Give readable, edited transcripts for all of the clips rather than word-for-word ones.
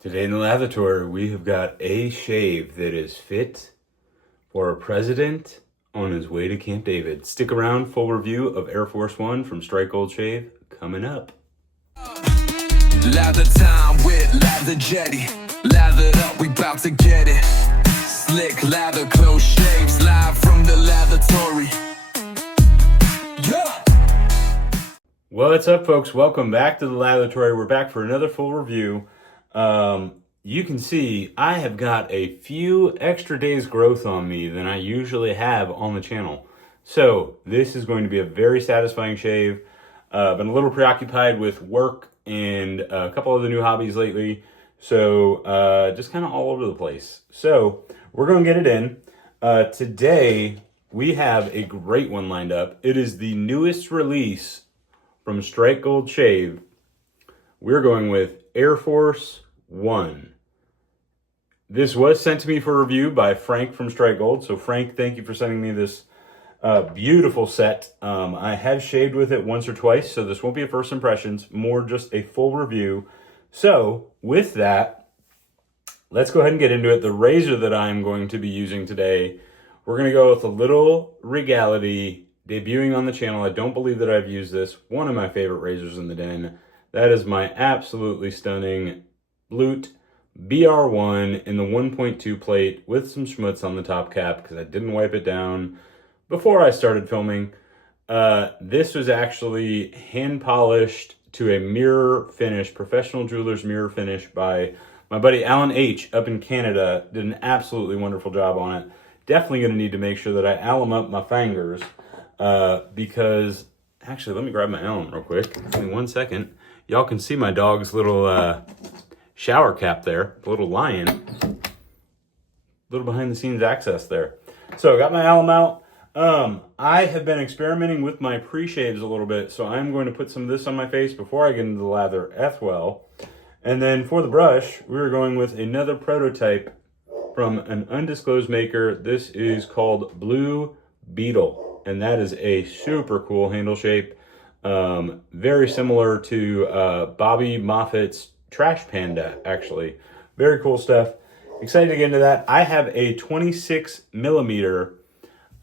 Today in the laboratory, we have got a shave that is fit for a president on his way to Camp David. Stick around, full review of Air Force One from Strike Gold Shave coming up. Lather time with Lather Jetty. Lathered up, we bout to get it. Slick lather, close shaves, live from the laboratory. Yeah. What's up, folks? Welcome back to the laboratory. We're back for another full review. You can see I have got a few extra days growth on me than I usually have on the channel. So this is going to be a very satisfying shave. Been a little preoccupied with work and a couple of the new hobbies lately. So just kind of all over the place. So we're going to get it in. Today we have a great one lined up. It is the newest release from Strike Gold Shave. We're going with Air Force One. This was sent to me for review by Frank from Strike Gold. So Frank, thank you for sending me this beautiful set. I have shaved with it once or twice, so this won't be a first impressions, more just a full review. So with that, let's go ahead and get into it. The razor that I'm going to be using today, we're going to go with a little Regality, debuting on the channel. I don't believe that I've used this. One of my favorite razors in the den. That is my absolutely stunning Blutt BR1 in the 1.2 plate with some schmutz on the top cap because I didn't wipe it down before I started filming. This was actually hand polished to a mirror finish, professional jeweler's mirror finish by my buddy Alan H. up in Canada. Did an absolutely wonderful job on it. Definitely going to need to make sure that I alum up my fingers because, actually, let me grab my alum real quick. Give me 1 second. Y'all can see my dog's little shower cap there, the little lion. Little behind the scenes access there. So I got my alum out. I have been experimenting with my pre-shaves a little bit, so I'm going to put some of this on my face before I get into the lather as well. And then for the brush, we're going with another prototype from an undisclosed maker. This is called Blue Beetle, and that is a super cool handle shape. Very similar to Bobby Moffat's Trash Panda, actually. Very cool stuff. Excited to get into that. I have a 26 millimeter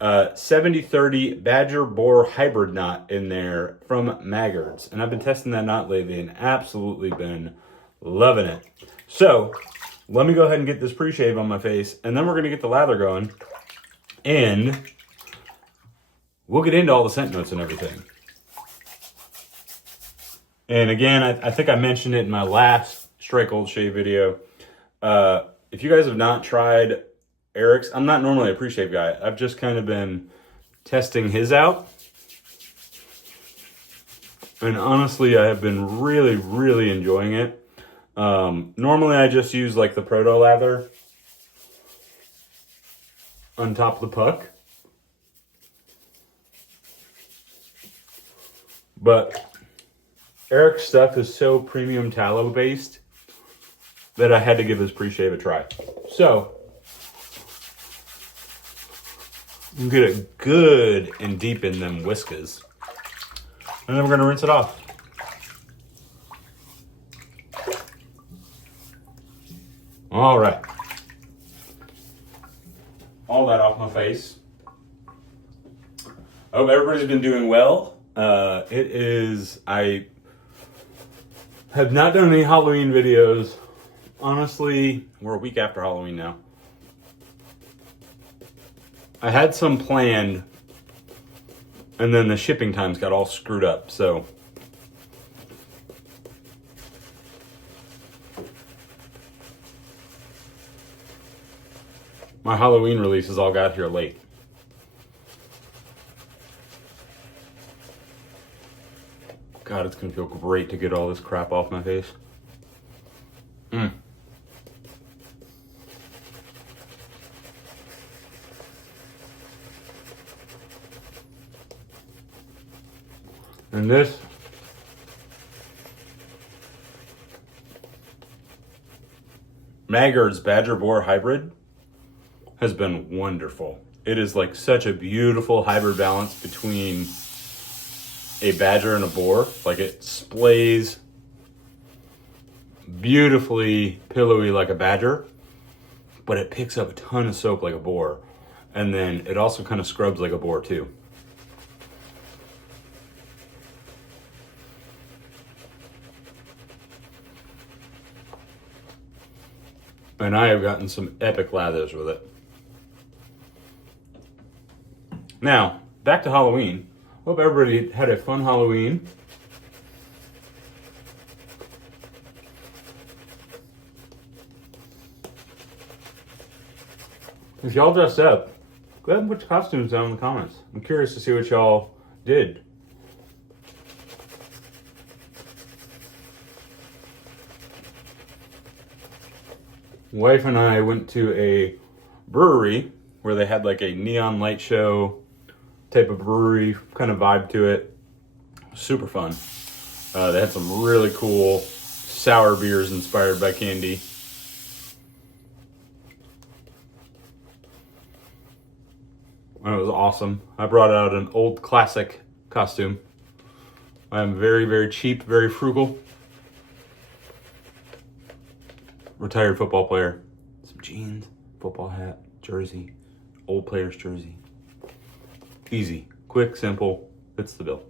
70-30 Badger Boar hybrid knot in there from Maggard's, and I've been testing that knot lately and absolutely been loving it. So let me go ahead and get this pre-shave on my face, and then we're going to get the lather going, and we'll get into all the scent notes and everything. And again, I think I mentioned it in my last Strike Gold Shave video. If you guys have not tried Eric's, I'm not normally a pre-shave guy. I've just kind of been testing his out. And honestly, I have been really, really enjoying it. Normally, I just use like the Proto Lather on top of the puck. But Eric's stuff is so premium tallow based that I had to give his pre-shave a try. So you get it good and deep in them whiskers. And then we're going to rinse it off. All right. All that off my face. I hope everybody's been doing well. I have not done any Halloween videos. Honestly, we're a week after Halloween now. I had some planned, and then the shipping times got all screwed up, so. My Halloween releases all got here late. God, it's gonna feel great to get all this crap off my face. And this Maggard's Badger Boar hybrid has been wonderful. It is like such a beautiful hybrid balance between a badger and a boar. Like it splays beautifully pillowy like a badger, but it picks up a ton of soap like a boar. And then it also kind of scrubs like a boar too. And I have gotten some epic lathers with it. Now, back to Halloween. Hope everybody had a fun Halloween. If y'all dressed up, go ahead and put your costumes down in the comments. I'm curious to see what y'all did. Wife and I went to a brewery where they had like a neon light show type of brewery kind of vibe to it. Super fun. They had some really cool sour beers inspired by candy. And it was awesome. I brought out an old classic costume. I am very, very cheap, very frugal. Retired football player. Some jeans, football hat, jersey, old player's jersey. Easy, quick, simple, fits the bill.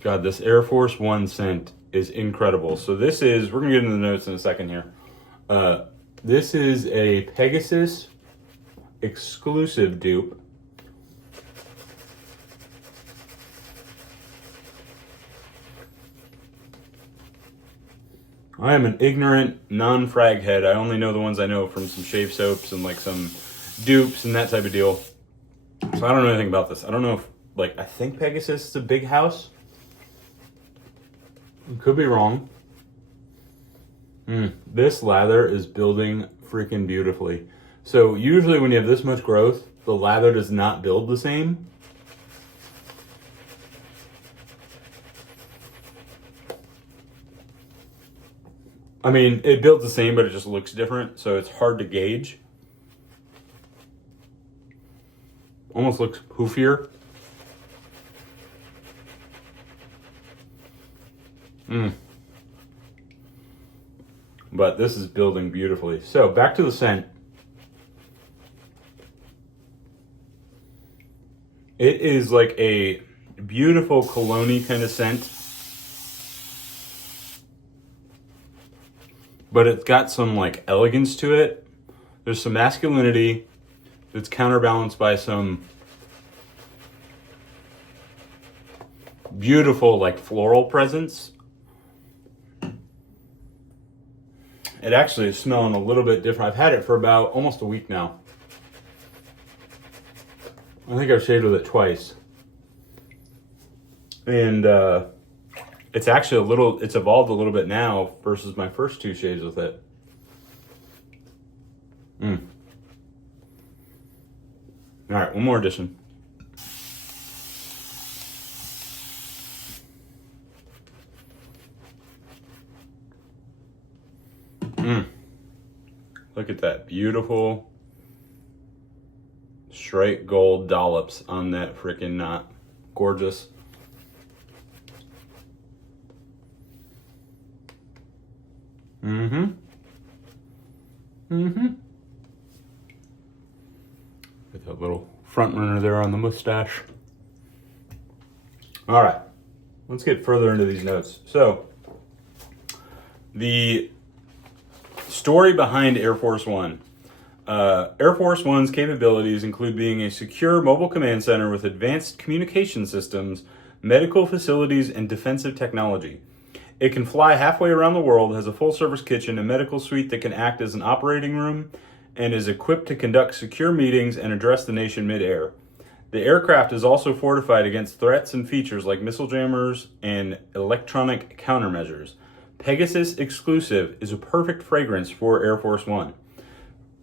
God, this Air Force One scent is incredible. So this is, we're gonna get into the notes in a second here. This is a Pegasus Exclusif dupe. I am an ignorant non-frag head. I only know the ones I know from some shave soaps and like some dupes and that type of deal. So I don't know anything about this. I don't know if, like, I think Pegasus is a big house. Could be wrong. This lather is building freaking beautifully. So usually when you have this much growth, the lather does not build the same. I mean, it builds the same, but it just looks different, so it's hard to gauge. Almost looks poofier. But this is building beautifully. So back to the scent. It is like a beautiful cologne-y kind of scent. But it's got some like elegance to it. There's some masculinity that's counterbalanced by some beautiful like floral presence. It actually is smelling a little bit different. I've had it for about almost a week now. I think I've shaved with it twice. And it's actually it's evolved a little bit now versus my first two shaves with it. All right, one more addition. Look at that beautiful straight gold dollops on that freaking knot. Gorgeous. With that little front runner there on the mustache. All right, let's get further into these notes. So, the story behind Air Force One. Air Force One's capabilities include being a secure mobile command center with advanced communication systems, medical facilities, and defensive technology. It can fly halfway around the world, has a full-service kitchen and medical suite that can act as an operating room, and is equipped to conduct secure meetings and address the nation mid-air. The aircraft is also fortified against threats and features like missile jammers and electronic countermeasures. Pegasus Exclusif is a perfect fragrance for Air Force One.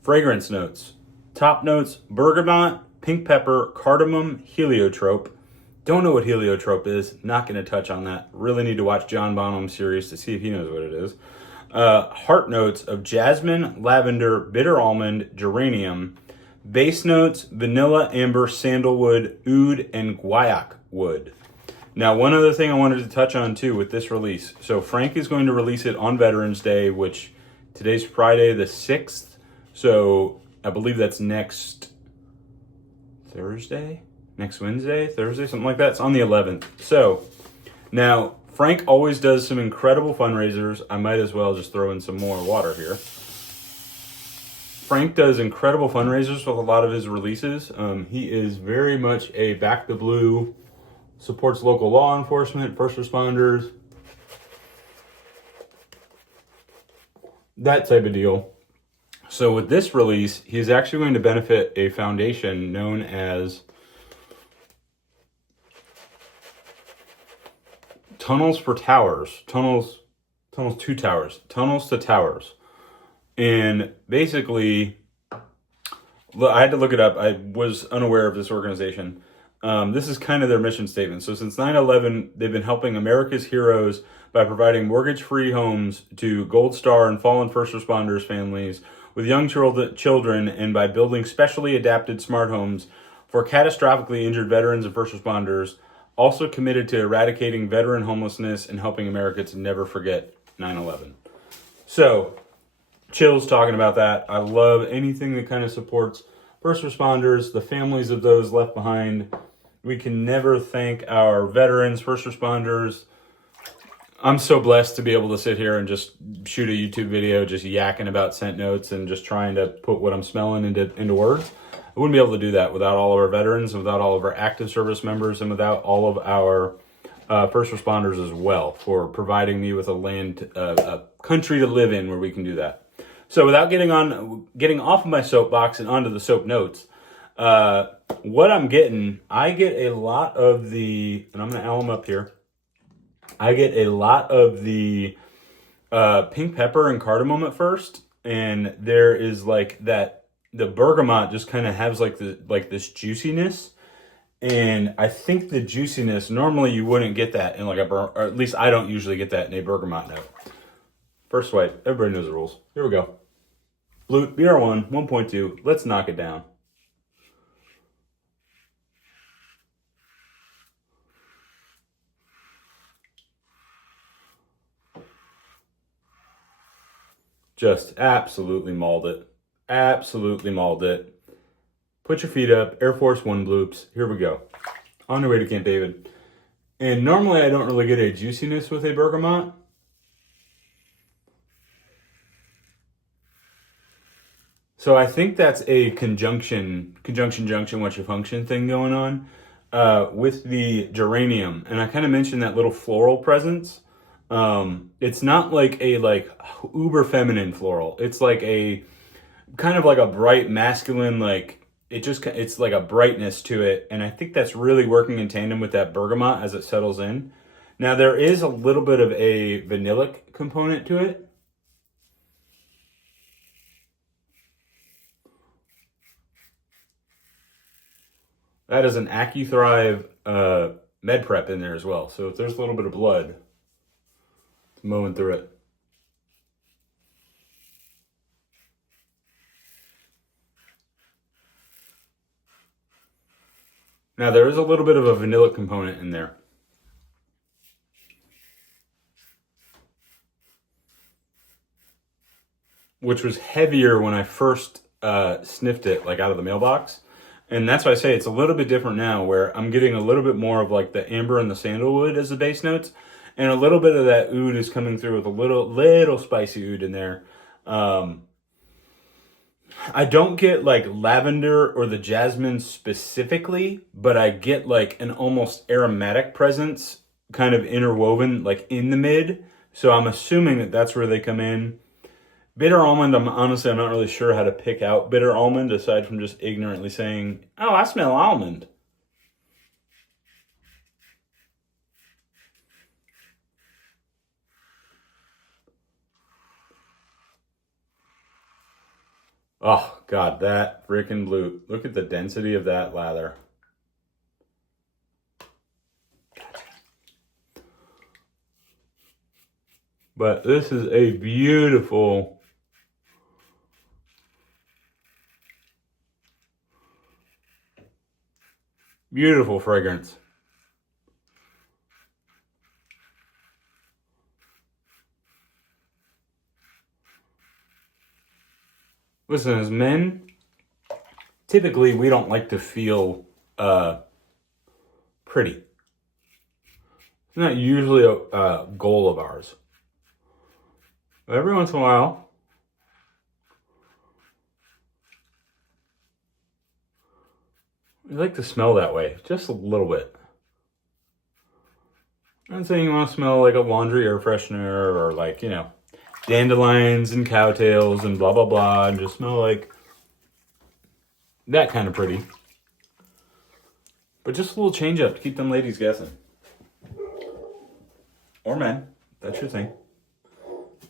Fragrance notes. Top notes: bergamot, pink pepper, cardamom, heliotrope. Don't know what heliotrope is. Not going to touch on that. Really need to watch John Bonham's series to see if he knows what it is. Heart notes of jasmine, lavender, bitter almond, geranium. Base notes: vanilla, amber, sandalwood, oud, and guaiac wood. Now, one other thing I wanted to touch on too with this release. So Frank is going to release it on Veterans Day, which today's Friday the 6th. So I believe that's next Thursday, next Wednesday, Thursday, something like that. It's on the 11th. So now Frank always does some incredible fundraisers. I might as well just throw in some more water here. Frank does incredible fundraisers with a lot of his releases. He is very much a back the blue, supports local law enforcement, first responders, that type of deal. So with this release, he's actually going to benefit a foundation known as Tunnels for Towers. Tunnels to Towers. Tunnels to Towers. And basically, I had to look it up. I was unaware of this organization. This is kind of their mission statement. So since 9/11, they've been helping America's heroes by providing mortgage-free homes to Gold Star and fallen first responders families with young children, and by building specially adapted smart homes for catastrophically injured veterans and first responders, also committed to eradicating veteran homelessness and helping America to never forget 9/11. So, chills talking about that. I love anything that kind of supports first responders, the families of those left behind. We can never thank our veterans, first responders. I'm so blessed to be able to sit here and just shoot a YouTube video, just yakking about scent notes and just trying to put what I'm smelling into words. I wouldn't be able to do that without all of our veterans, and without all of our active service members, and without all of our first responders as well, for providing me with a country to live in where we can do that. So without getting off of my soapbox and onto the soap notes, what I'm getting, I get a lot of the, and I'm going to owl them up here. I get a lot of the pink pepper and cardamom at first, and there is like that. The bergamot just kind of has like this juiciness, and I think the juiciness, normally you wouldn't get that in like or at least I don't usually get that in a bergamot note. First swipe, everybody knows the rules. Here we go. Blutt BR1 1.2. Let's knock it down. Just absolutely mauled it. Absolutely mauled it. Put your feet up. Air Force One bloops. Here we go. On the way to Camp David. And normally I don't really get a juiciness with a bergamot. So I think that's a conjunction, what's your function thing going on with the geranium. And I kind of mentioned that little floral presence. It's not like a uber feminine floral. It's like a kind of like a bright masculine, it's like a brightness to it. And I think that's really working in tandem with that bergamot as it settles in. Now there is a little bit of a vanillic component to it. That is an AccuThrive med prep in there as well. So if there's a little bit of blood, it's mowing through it. Now there is a little bit of a vanilla component in there. Which was heavier when I first sniffed it, like out of the mailbox. And that's why I say it's a little bit different now, where I'm getting a little bit more of like the amber and the sandalwood as the base notes. And a little bit of that oud is coming through with a little spicy oud in there. I don't get like lavender or the jasmine specifically, but I get like an almost aromatic presence kind of interwoven like in the mid. So I'm assuming that that's where they come in. Bitter almond, I'm not really sure how to pick out bitter almond aside from just ignorantly saying, oh, I smell almond. Oh, God, that freaking Blutt. Look at the density of that lather. But this is a beautiful fragrance. Listen, as men, typically we don't like to feel pretty. It's not usually a goal of ours. But every once in a while, we like to smell that way, just a little bit. I'm not saying you want to smell like a laundry air freshener or like, you know, dandelions and cowtails and blah, blah, blah, and just smell like that kind of pretty. But just a little change up to keep them ladies guessing. Or men, that's your thing.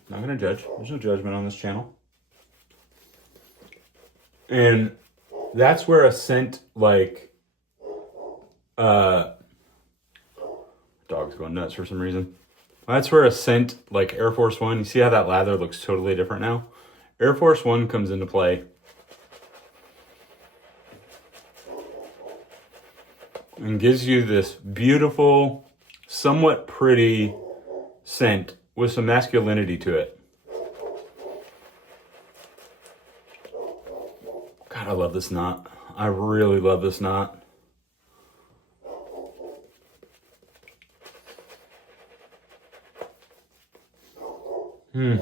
Not gonna judge. There's no judgment on this channel. And that's where a scent like dog's going nuts for some reason. That's where a scent like Air Force One, you see how that lather looks totally different now? Air Force One comes into play. And gives you this beautiful, somewhat pretty scent with some masculinity to it. God, I love this knot. I really love this knot. And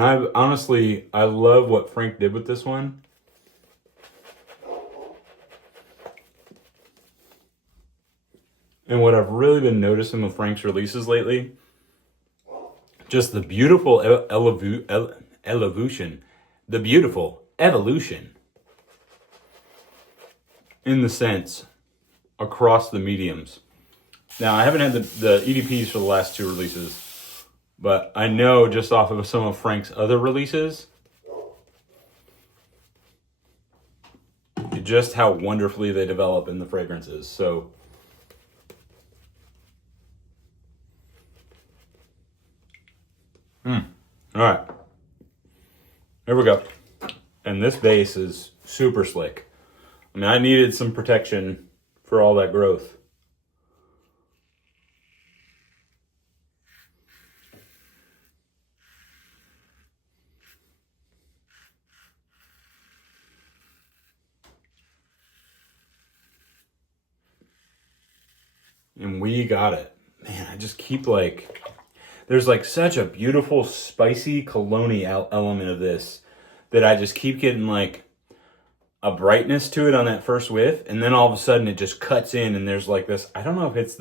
I love what Frank did with this one. And what I've really been noticing with Frank's releases lately, just the beautiful evolution, the beautiful evolution in the scents across the mediums. Now, I haven't had the EDPs for the last two releases, but I know just off of some of Frank's other releases, just how wonderfully they develop in the fragrances. So, all right, there we go. And this base is super slick. I mean, I needed some protection for all that growth. And we got it. Man, I just keep like, there's like such a beautiful spicy cologne element of this that I just keep getting like a brightness to it on that first whiff. And then all of a sudden it just cuts in and there's like this, I don't know if it's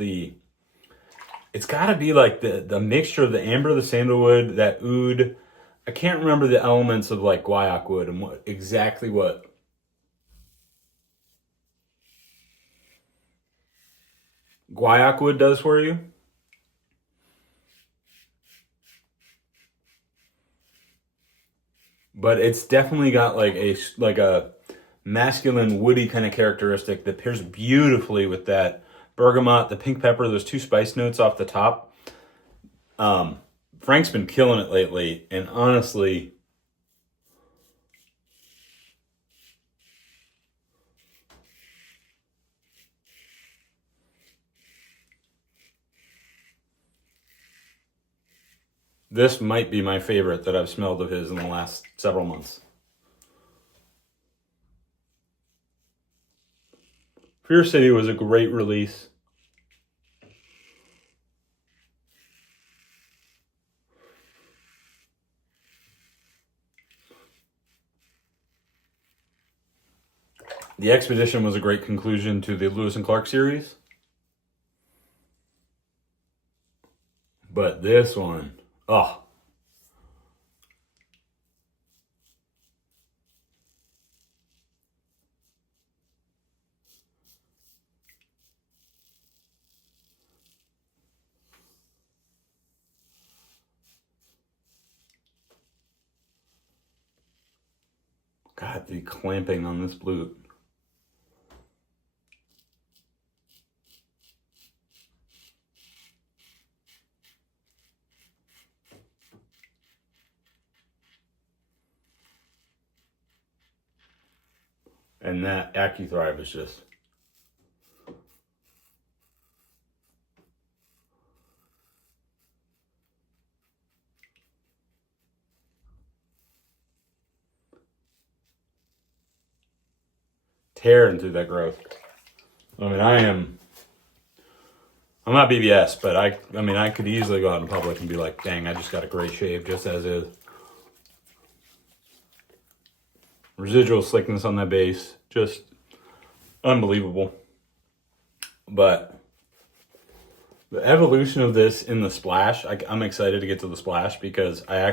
gotta be like the mixture of the amber, the sandalwood, that oud. I can't remember the elements of like guaiac wood and exactly what guaiac wood does for you. But it's definitely got like a masculine woody kind of characteristic that pairs beautifully with that bergamot, the pink pepper, those two spice notes off the top. Frank's been killing it lately, and honestly, this might be my favorite that I've smelled of his in the last several months. Fear City was a great release. The Expedition was a great conclusion to the Lewis and Clark series. But this one, oh. God, the clamping on this Blutt. And that AccuThrive is just... tearing through that growth. I mean, I'm not BBS, but I mean, I could easily go out in public and be like, dang, I just got a great shave just as is. Residual slickness on that base, just unbelievable. But the evolution of this in the splash, I'm excited to get to the splash because I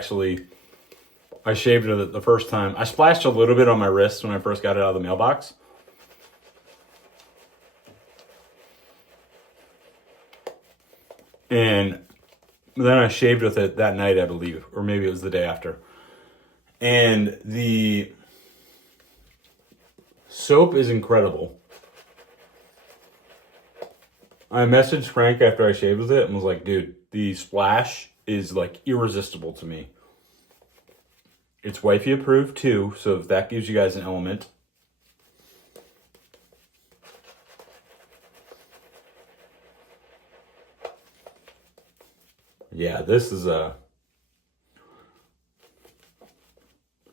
shaved it the first time. I splashed a little bit on my wrist when I first got it out of the mailbox. And then I shaved with it that night, I believe, or maybe it was the day after. And the soap is incredible. I messaged Frank after I shaved with it and was like, dude, the splash is like irresistible to me. It's wifey approved too, so if that gives you guys an element. Yeah, this is a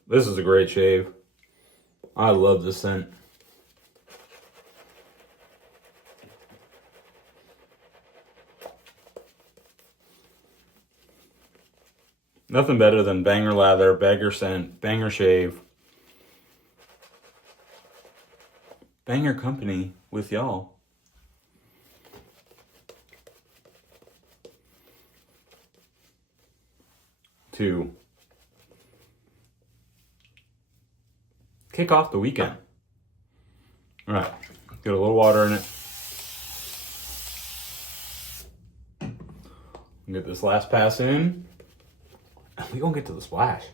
great shave. I love this scent. Nothing better than banger lather, banger scent, banger shave. Banger company with y'all. To kick off the weekend. All right, get a little water in it. Get this last pass in. We gonna get to the splash.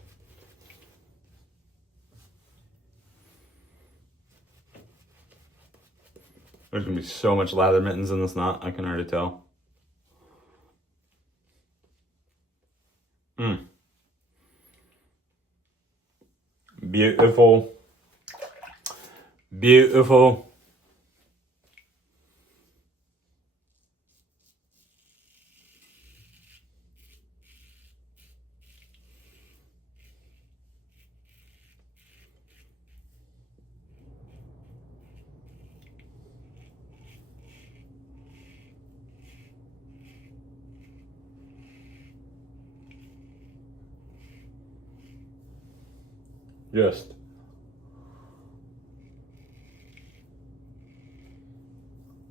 There's gonna be so much lather mittens in this knot, I can already tell. Beautiful. Beautiful. Just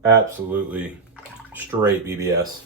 absolutely straight BBS.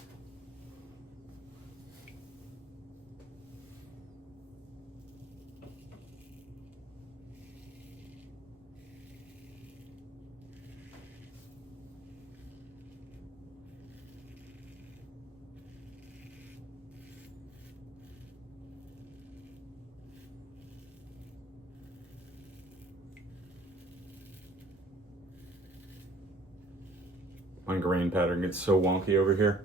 My grain pattern gets so wonky over here.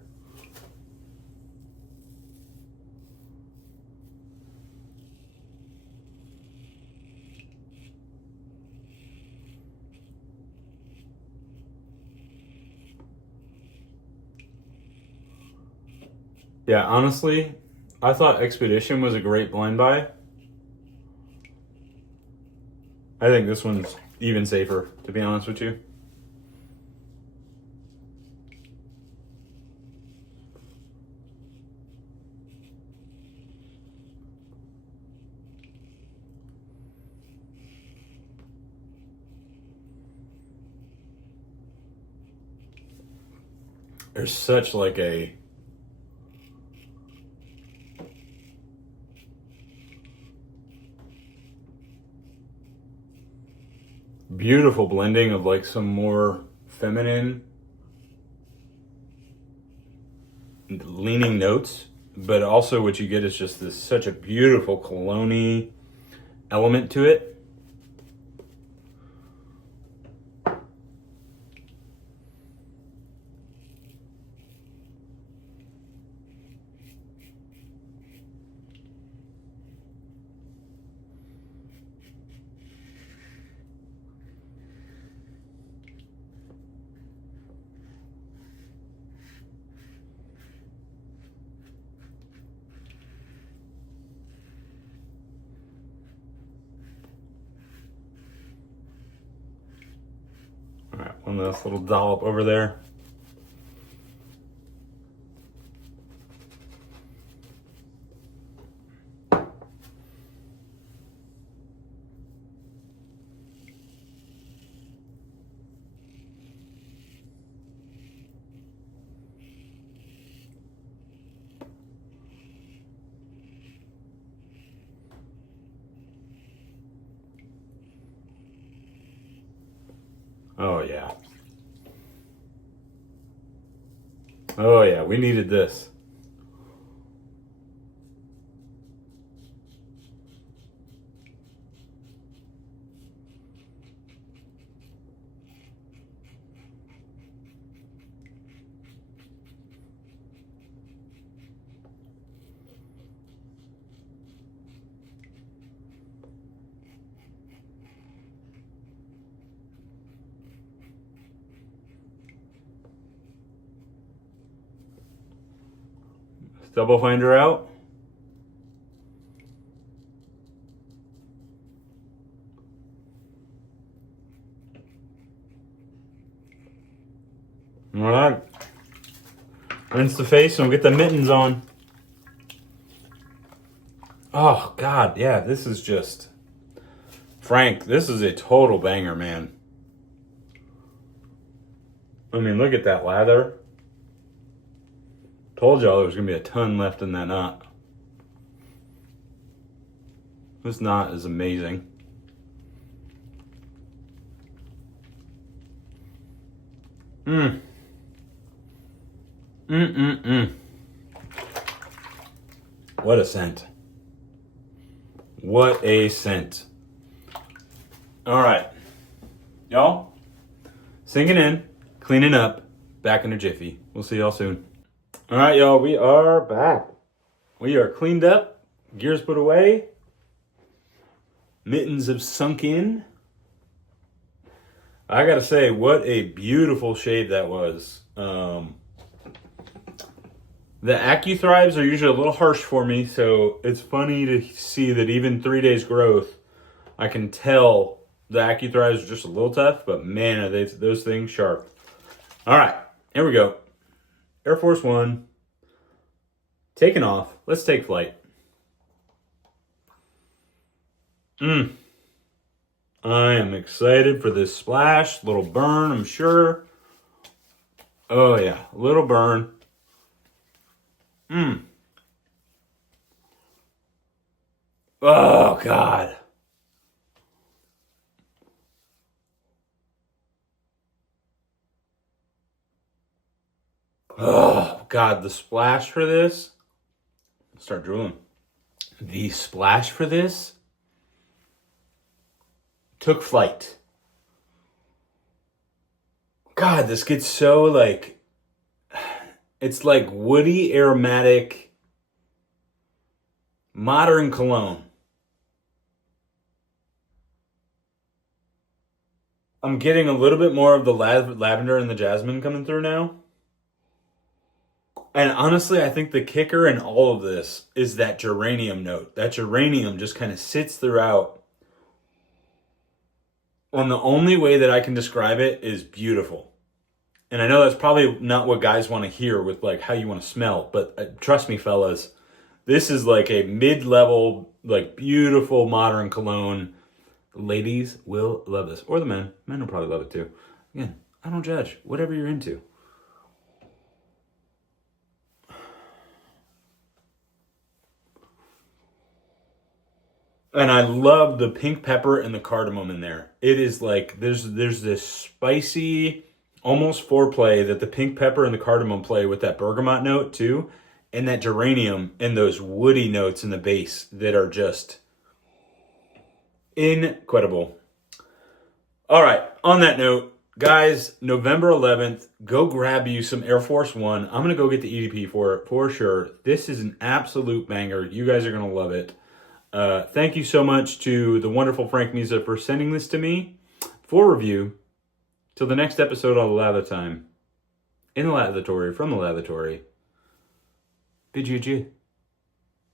Yeah, honestly, I thought Expedition was a great blind buy. I think this one's even safer, to be honest with you. There's such like a beautiful blending of like some more feminine leaning notes, but also what you get is just this such a beautiful cologne-y element to it. on this little dollop over there. Oh yeah. Oh yeah, we needed this. Double finder out. All right. Rinse the face and we'll get the mittens on. Oh, God. Yeah, this is just... Frank, this is a total banger, man. I mean, look at that lather. Told y'all there was going to be a ton left in that knot. This knot is amazing. What a scent. What a scent. All right. Y'all, sinking in, cleaning up, back in a jiffy. We'll see y'all soon. All right, y'all, we are back. We are cleaned up, gears put away, mittens have sunk in. I gotta say, what a beautiful shade that was. The AccuThrives are usually a little harsh for me, so it's funny to see that even 3 days growth, I can tell the AccuThrives are just a little tough, but man, are those things sharp. All right, here we go. Air Force One, taking off. Let's take flight. I am excited for this splash. Little burn, I'm sure. Oh yeah, little burn. Oh God. Oh God, the splash for this. Start drooling. The splash for this took flight. God, this gets so like, it's like woody, aromatic, modern cologne. I'm getting a little bit more of the lavender and the jasmine coming through now. And honestly, I think the kicker in all of this is that geranium note. That geranium just kind of sits throughout. And the only way that I can describe it is beautiful. And I know that's probably not what guys want to hear with like how you want to smell. But trust me, fellas, this is like a mid-level, like beautiful modern cologne. Ladies will love this. Or the men. Men will probably love it too. Again, I don't judge. Whatever you're into. And I love the pink pepper and the cardamom in there. It is like, there's this spicy, almost foreplay that the pink pepper and the cardamom play with that bergamot note too. And that geranium and those woody notes in the base that are just incredible. All right, on that note, guys, November 11th, go grab you some Air Force One. I'm going to go get the EDP for it for sure. This is an absolute banger. You guys are going to love it. Thank you so much to the wonderful Frank Misa for sending this to me for review. Till the next episode on the Lather Time. In the lavatory, from the lavatory. Bid you adieu.